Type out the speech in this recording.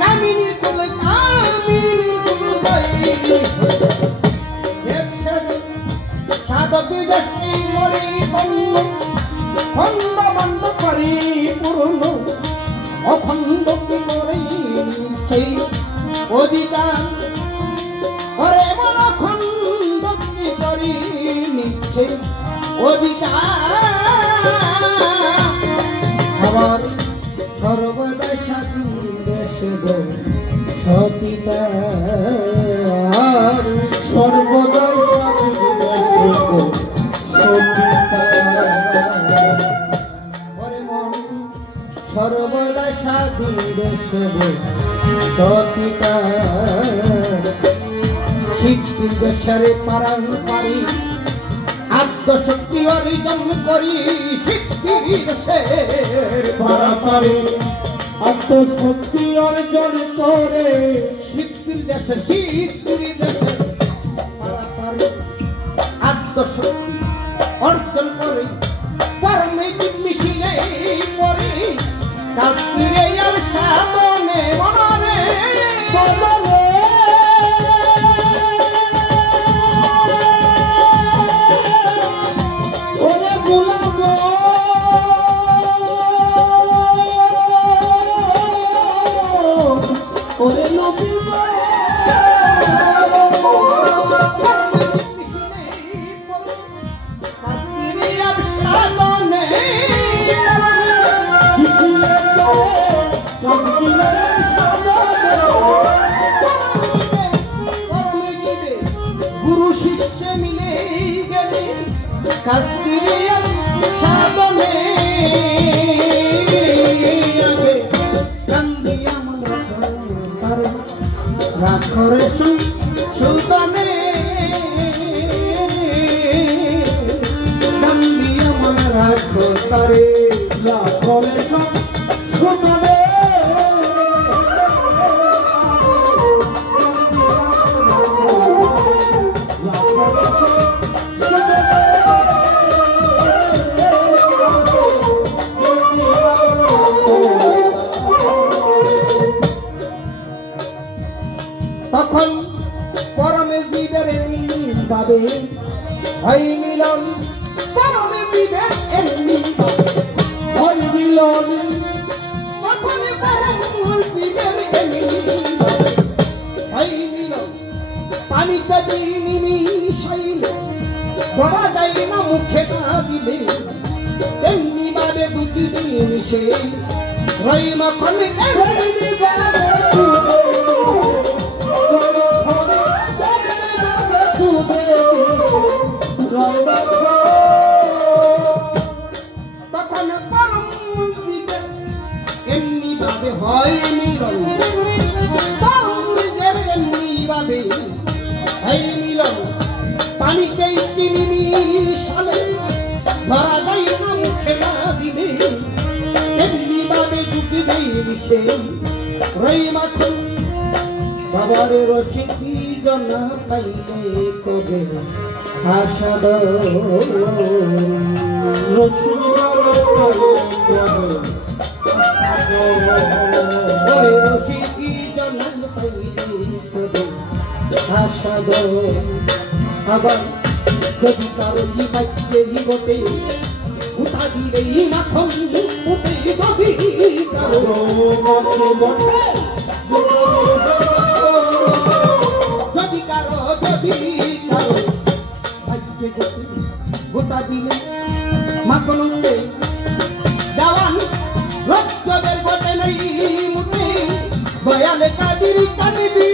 কামিনীর কোলে সাধকি দশটি মরি বন্ধ খন্ড বন্ধ করি পুরন অখণ্ড কি করে সেই অধিকার করে মন খণ্ড কি করি নিচ্ছে অধিকার আমার সর্বদা স্বাধীন দেশ সতীতা সর্বদা স্বাধীন দেশ সতীতা সর্বদা স্বাধীন দেশ সতীতা সিদ্ধি দেশরে পারান পারি আত্মশক্তি অর্জন করি সিদ্ধি দেশের পারাপারে আত্মশক্তি অর্জন করে সিদ্ধির দেশের পারাপারে আত্মশক্তি অর্জন করে কর্মে মিশিলে পরে কাস্তিরে আর সাধনে মনরে গুরু শিষ্য মিলে গেলে কাস্তিরে সাধনে রাখরে সুলতানে গাম্বিয়া মন রাখো তারে রাখরে সুলতানে তখন পরমে জীবের ভাবে হয় মিলন পরমে জীবের হয় মিলন তখন পরমে জীবের হয় মিলন পানিতে নিমিশাইলে ধরা যায় না মুখে না দিলে তেমনি ভাবে দুটি মিশে রই মাখন তখন পরম জীবের এমনি ভাবে হয় মিলন পরম জীবের এমনি ভাবে হয় মিলন পানিতে মিশালে ধরা যায় না মুখে না দিলে এমনি ভাবে দুটি মিশে রই মাখন বাবার রসিকি জনা পাইলে কবে আসাদ রসিকি জনা পাইলে কবে আসাদ আবার যদি কারো বাচ্চে জীবতে উঠা দিলেই মাখন উঠে যদি কারো যদি কারো ভাজতে গতি গোটা দিলে মাখন উঠে দেওয়ান রক্তদের গোটে নেই মুঠে দয়ালে কাদির কানিবি